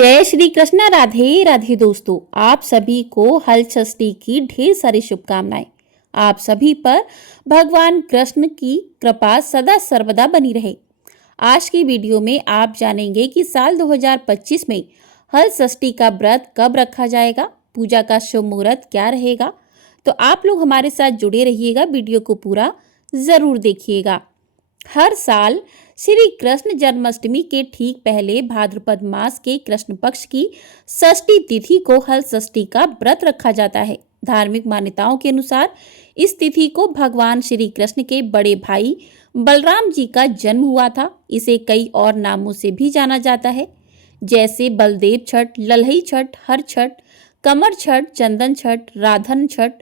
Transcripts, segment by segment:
जय श्री कृष्ण। राधे राधे दोस्तों, आप सभी को हल षष्ठी की ढेर सारी शुभकामनाएं। आप सभी पर भगवान कृष्ण की कृपा सदा सर्वदा बनी रहे। आज की वीडियो में आप जानेंगे कि साल 2025 में हल षष्ठी का व्रत कब रखा जाएगा, पूजा का शुभ मुहूर्त क्या रहेगा। तो आप लोग हमारे साथ जुड़े रहिएगा, वीडियो को पूरा जरूर देखिएगा। हर साल श्री कृष्ण जन्माष्टमी के ठीक पहले भाद्रपद मास के कृष्ण पक्ष की षष्ठी तिथि को हल षष्ठी का व्रत रखा जाता है। धार्मिक मान्यताओं के अनुसार इस तिथि को भगवान श्री कृष्ण के बड़े भाई बलराम जी का जन्म हुआ था। इसे कई और नामों से भी जाना जाता है, जैसे बलदेव छठ, लल्हई छठ, हर छठ, कमर छठ, चंदन छठ, राधन छठ,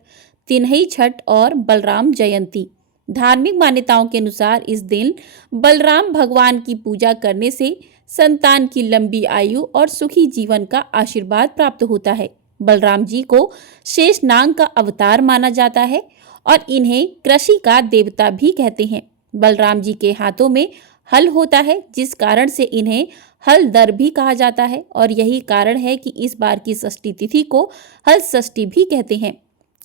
तिन्हई छठ और बलराम जयंती। धार्मिक मान्यताओं के अनुसार इस दिन बलराम भगवान की पूजा करने से संतान की लंबी आयु और सुखी जीवन का आशीर्वाद प्राप्त होता है। बलराम जी को शेषनाग का अवतार माना जाता है और इन्हें कृषि का देवता भी कहते हैं। बलराम जी के हाथों में हल होता है, जिस कारण से इन्हें हलदर भी कहा जाता है और यही कारण है कि इस बार की षष्ठी तिथि को हल षष्ठी भी कहते हैं।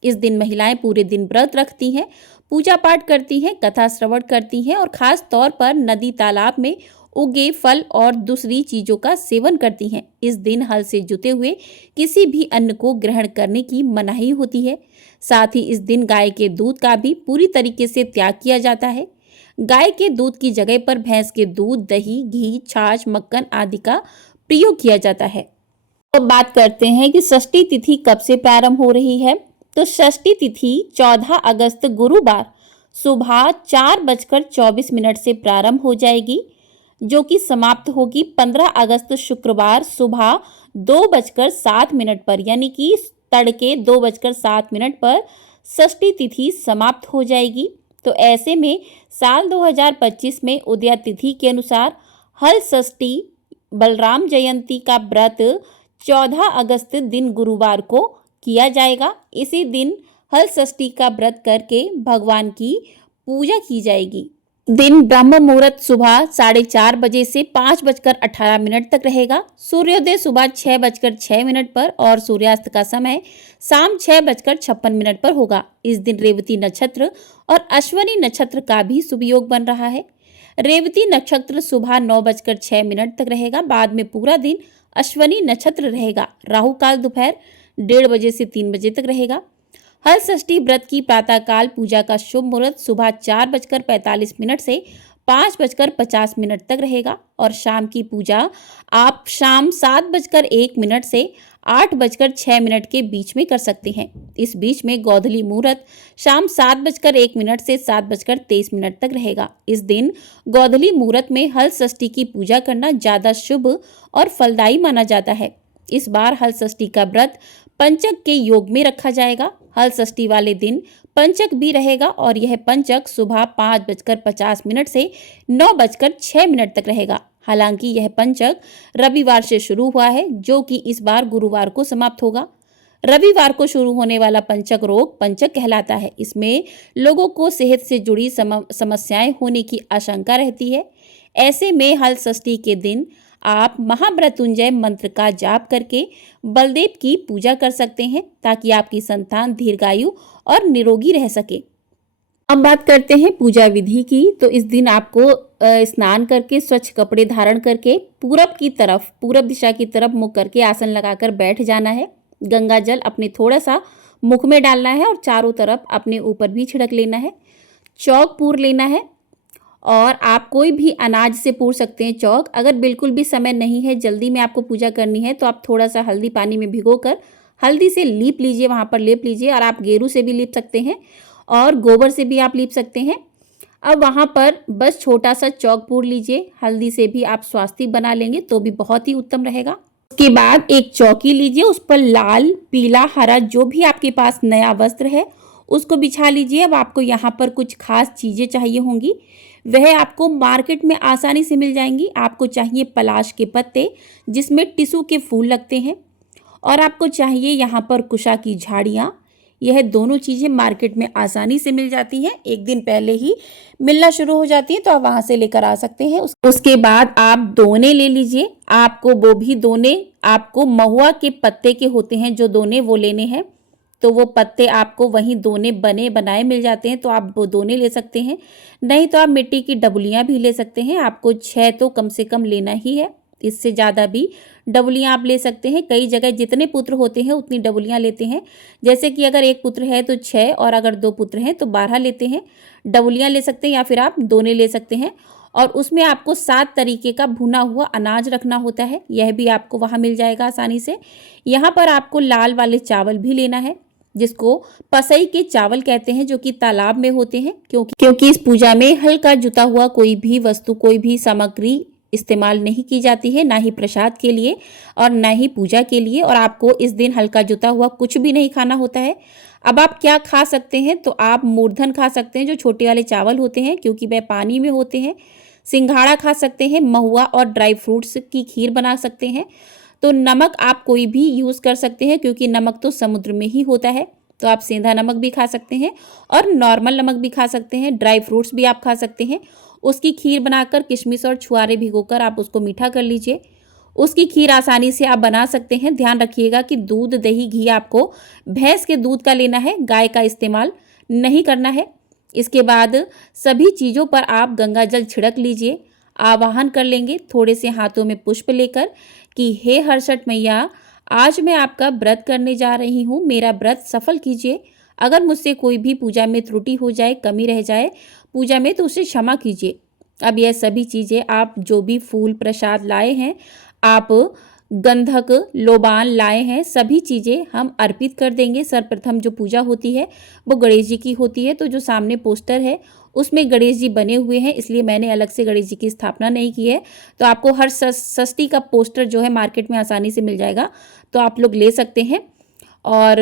इस दिन महिलाएं पूरे दिन व्रत रखती हैं, पूजा पाठ करती हैं, कथा श्रवण करती हैं और खास तौर पर नदी तालाब में उगे फल और दूसरी चीजों का सेवन करती हैं। इस दिन हल से जुते हुए किसी भी अन्न को ग्रहण करने की मनाही होती है। साथ ही इस दिन गाय के दूध का भी पूरी तरीके से त्याग किया जाता है। गाय के दूध की जगह पर भैंस के दूध, दही, घी, छाछ, मक्खन आदि का प्रयोग किया जाता है। अब बात करते हैं कि षष्ठी तिथि कब से प्रारंभ हो रही है। तो षष्ठी तिथि 14 अगस्त गुरुवार सुबह 4:24 से प्रारंभ हो जाएगी, जो कि समाप्त होगी 15 अगस्त शुक्रवार सुबह 2:07 पर, यानी कि तड़के 2:07 पर षष्ठी तिथि समाप्त हो जाएगी। तो ऐसे में साल 2025 में उदया तिथि के अनुसार हल षष्ठी बलराम जयंती का व्रत 14 अगस्त दिन गुरुवार को किया जाएगा। इसी दिन हल षष्ठी का व्रत करके भगवान की पूजा की जाएगी। दिन ब्रह्म मुहूर्त सुबह 4:30 बजे से 5:18 तक रहेगा। सूर्योदय सुबह 6:06 पर और सूर्यास्त का समय शाम 6:56 पर होगा। इस दिन रेवती नक्षत्र और अश्वनी नक्षत्र का भी शुभ योग बन रहा है। रेवती नक्षत्र सुबह 9:06 तक रहेगा। बाद में पूरा दिन अश्वनी नक्षत्र रहेगा। राहु काल दोपहर 1:30 बजे से 3 बजे तक रहेगा। हल षष्ठी व्रत की प्रातःकाल पूजा का शुभ मुहूर्त सुबह 4:45 से 5:50 तक रहेगा और शाम की पूजा आप शाम 7:01 से 8:06 के बीच में कर सकते हैं। इस बीच में गोधूली मुहूर्त शाम 7:01 से 7:23 तक रहेगा। इस दिन गोधूली मुहूर्त में हल षष्ठी की पूजा करना ज्यादा शुभ और फलदायी माना जाता है। इस बार हल षष्ठी का व्रत पंचक के योग में रखा जाएगा। हल षष्ठी वाले दिन पंचक भी रहेगा और यह पंचक सुबह 5:50 से 9:06 तक रहेगा। हालांकि यह पंचक रविवार से शुरू हुआ है, जो कि इस बार गुरुवार को समाप्त होगा। रविवार को शुरू होने वाला पंचक रोग पंचक कहलाता है। इसमें लोगों को सेहत से जुड़ी समस्याएं होने की आशंका रहती है। ऐसे में हल षष्ठी के दिन आप महामृत्युंजय मंत्र का जाप करके बलदेव की पूजा कर सकते हैं, ताकि आपकी संतान दीर्घायु और निरोगी रह सके। अब बात करते हैं पूजा विधि की। तो इस दिन आपको स्नान करके स्वच्छ कपड़े धारण करके पूरब दिशा की तरफ मुख करके आसन लगाकर बैठ जाना है। गंगा जल अपने थोड़ा सा मुख में डालना है और चारों तरफ अपने ऊपर भी छिड़क लेना है। चौक पूर लेना है और आप कोई भी अनाज से पूर सकते हैं चौक। अगर बिल्कुल भी समय नहीं है, जल्दी में आपको पूजा करनी है, तो आप थोड़ा सा हल्दी पानी में भिगोकर हल्दी से लीप लीजिए, वहाँ पर लेप लीजिए। और आप गेरू से भी लीप सकते हैं और गोबर से भी आप लीप सकते हैं। अब वहाँ पर बस छोटा सा चौक पूर लीजिए। हल्दी से भी आप स्वास्तिक बना लेंगे तो भी बहुत ही उत्तम रहेगा। उसके बाद एक चौकी लीजिए, उस पर लाल, पीला, हरा जो भी आपके पास नया वस्त्र है उसको बिछा लीजिए। अब आपको यहाँ पर कुछ खास चीज़ें चाहिए होंगी, वह आपको मार्केट में आसानी से मिल जाएंगी। आपको चाहिए पलाश के पत्ते जिसमें टिशू के फूल लगते हैं, और आपको चाहिए यहाँ पर कुशा की झाड़ियाँ, यह दोनों चीज़ें मार्केट में आसानी से मिल जाती हैं, एक दिन पहले ही मिलना शुरू हो जाती है, तो आप वहाँ से लेकर आ सकते हैं। उसके बाद आप दोने ले लीजिए। आपको वो भी दोने आपको महुआ के पत्ते के होते हैं, जो दोने वो लेने हैं। तो वो पत्ते आपको वहीं दोने बने बनाए मिल जाते हैं, तो आप वो दोने ले सकते हैं। नहीं तो आप मिट्टी की डबलियाँ भी ले सकते हैं। आपको 6 तो कम से कम लेना ही है, इससे ज़्यादा भी डबलियाँ आप ले सकते हैं। कई जगह जितने पुत्र होते हैं उतनी डबलियाँ लेते हैं। जैसे कि अगर एक पुत्र है तो 6 और अगर 2 पुत्र हैं तो 12 लेते हैं। डबलियाँ ले सकते हैं या फिर आप दोने ले सकते हैं। और उसमें आपको 7 तरीके का भुना हुआ अनाज रखना होता है, यह भी आपको वहाँ मिल जाएगा आसानी से। यहाँ पर आपको लाल वाले चावल भी लेना है, जिसको पसई के चावल कहते हैं, जो कि तालाब में होते हैं, क्योंकि इस पूजा में हल्का जुता हुआ कोई भी वस्तु, कोई भी सामग्री इस्तेमाल नहीं की जाती है, ना ही प्रसाद के लिए और ना ही पूजा के लिए। और आपको इस दिन हल्का जुता हुआ कुछ भी नहीं खाना होता है। अब आप क्या खा सकते हैं, तो आप मूर्धन खा सकते हैं, जो छोटे वाले चावल होते हैं, क्योंकि वह पानी में होते हैं। सिंघाड़ा खा सकते हैं, महुआ और ड्राई फ्रूट्स की खीर बना सकते हैं। तो नमक आप कोई भी यूज़ कर सकते हैं, क्योंकि नमक तो समुद्र में ही होता है। तो आप सेंधा नमक भी खा सकते हैं और नॉर्मल नमक भी खा सकते हैं। ड्राई फ्रूट्स भी आप खा सकते हैं। उसकी खीर बनाकर किशमिश और छुआरे भिगोकर आप उसको मीठा कर लीजिए। उसकी खीर आसानी से आप बना सकते हैं। ध्यान रखिएगा कि दूध, दही, घी आपको भैंस के दूध का लेना है, गाय का इस्तेमाल नहीं करना है। इसके बाद सभी चीज़ों पर आप गंगा जल छिड़क लीजिए। आवाहन कर लेंगे थोड़े से हाथों में पुष्प लेकर कि हे हर्षठ मैया, आज मैं आपका व्रत करने जा रही हूँ, मेरा व्रत सफल कीजिए। अगर मुझसे कोई भी पूजा में त्रुटि हो जाए, कमी रह जाए पूजा में, तो उसे क्षमा कीजिए। अब यह सभी चीज़ें आप जो भी फूल प्रसाद लाए हैं, आप गंधक, लोबान लाए हैं, सभी चीज़ें हम अर्पित कर देंगे। सर्वप्रथम जो पूजा होती है वो गणेश जी की होती है। तो जो सामने पोस्टर है उसमें गणेश जी बने हुए हैं, इसलिए मैंने अलग से गणेश जी की स्थापना नहीं की है। तो आपको हर षष्ठी का पोस्टर जो है मार्केट में आसानी से मिल जाएगा, तो आप लोग ले सकते हैं। और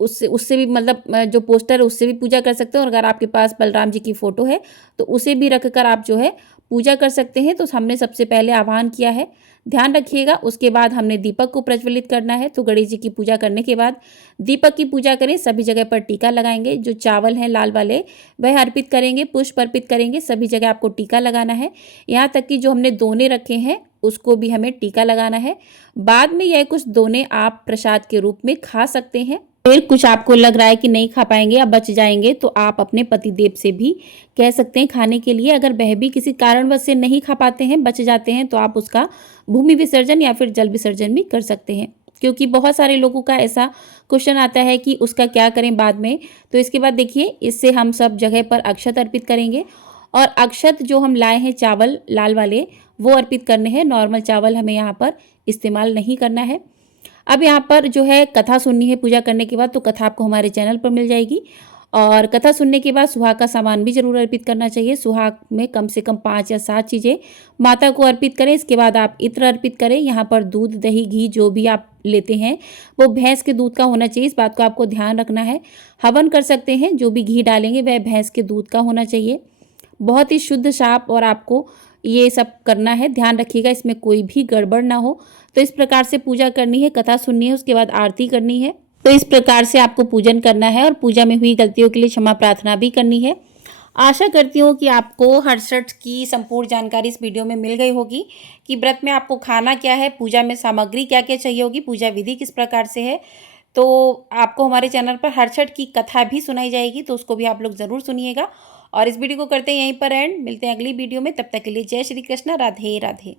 उससे उससे भी मतलब जो पोस्टर है उससे भी पूजा कर सकते हो। और अगर आपके पास बलराम जी की फ़ोटो है तो उसे भी रख कर आप जो है पूजा कर सकते हैं। तो हमने सबसे पहले आह्वान किया है, ध्यान रखिएगा। उसके बाद हमने दीपक को प्रज्वलित करना है। तो गणेश जी की पूजा करने के बाद दीपक की पूजा करें, सभी जगह पर टीका लगाएंगे। जो चावल हैं लाल वाले वह अर्पित करेंगे, पुष्प अर्पित करेंगे, सभी जगह आपको टीका लगाना है। यहाँ तक कि जो हमने दोने रखे हैं उसको भी हमें टीका लगाना है। बाद में यह कुछ दोने आप प्रसाद के रूप में खा सकते हैं। फिर कुछ आपको लग रहा है कि नहीं खा पाएंगे या बच जाएंगे, तो आप अपने पतिदेव से भी कह सकते हैं खाने के लिए। अगर वह भी किसी कारणवश से नहीं खा पाते हैं, बच जाते हैं, तो आप उसका भूमि विसर्जन या फिर जल विसर्जन भी कर सकते हैं। क्योंकि बहुत सारे लोगों का ऐसा क्वेश्चन आता है कि उसका क्या करें बाद में। तो इसके बाद देखिए, इससे हम सब जगह पर अक्षत अर्पित करेंगे। और अक्षत जो हम लाए हैं चावल लाल वाले, वो अर्पित करने हैं। नॉर्मल चावल हमें यहाँ पर इस्तेमाल नहीं करना है। अब यहाँ पर जो है कथा सुननी है पूजा करने के बाद, तो कथा आपको हमारे चैनल पर मिल जाएगी। और कथा सुनने के बाद सुहाग का सामान भी जरूर अर्पित करना चाहिए। सुहाग में कम से कम 5 या 7 चीज़ें माता को अर्पित करें। इसके बाद आप इत्र अर्पित करें। यहाँ पर दूध, दही, घी जो भी आप लेते हैं वो भैंस के दूध का होना चाहिए, इस बात को आपको ध्यान रखना है। हवन कर सकते हैं, जो भी घी डालेंगे वह भैंस के दूध का होना चाहिए। बहुत ही शुद्ध साफ और आपको ये सब करना है। ध्यान रखिएगा इसमें कोई भी गड़बड़ ना हो। तो इस प्रकार से पूजा करनी है, कथा सुननी है, उसके बाद आरती करनी है। तो इस प्रकार से आपको पूजन करना है और पूजा में हुई गलतियों के लिए क्षमा प्रार्थना भी करनी है। आशा करती हूँ कि आपको हर्षठ की संपूर्ण जानकारी इस वीडियो में मिल गई होगी कि व्रत में आपको खाना क्या है, पूजा में सामग्री क्या क्या चाहिए होगी, पूजा विधि किस प्रकार से है। तो आपको हमारे चैनल पर हर्षठ की कथा भी सुनाई जाएगी, तो उसको भी आप लोग ज़रूर सुनिएगा। और इस वीडियो को करते हैं यहीं पर एंड। मिलते हैं अगली वीडियो में, तब तक के लिए जय श्री कृष्ण, राधे राधे।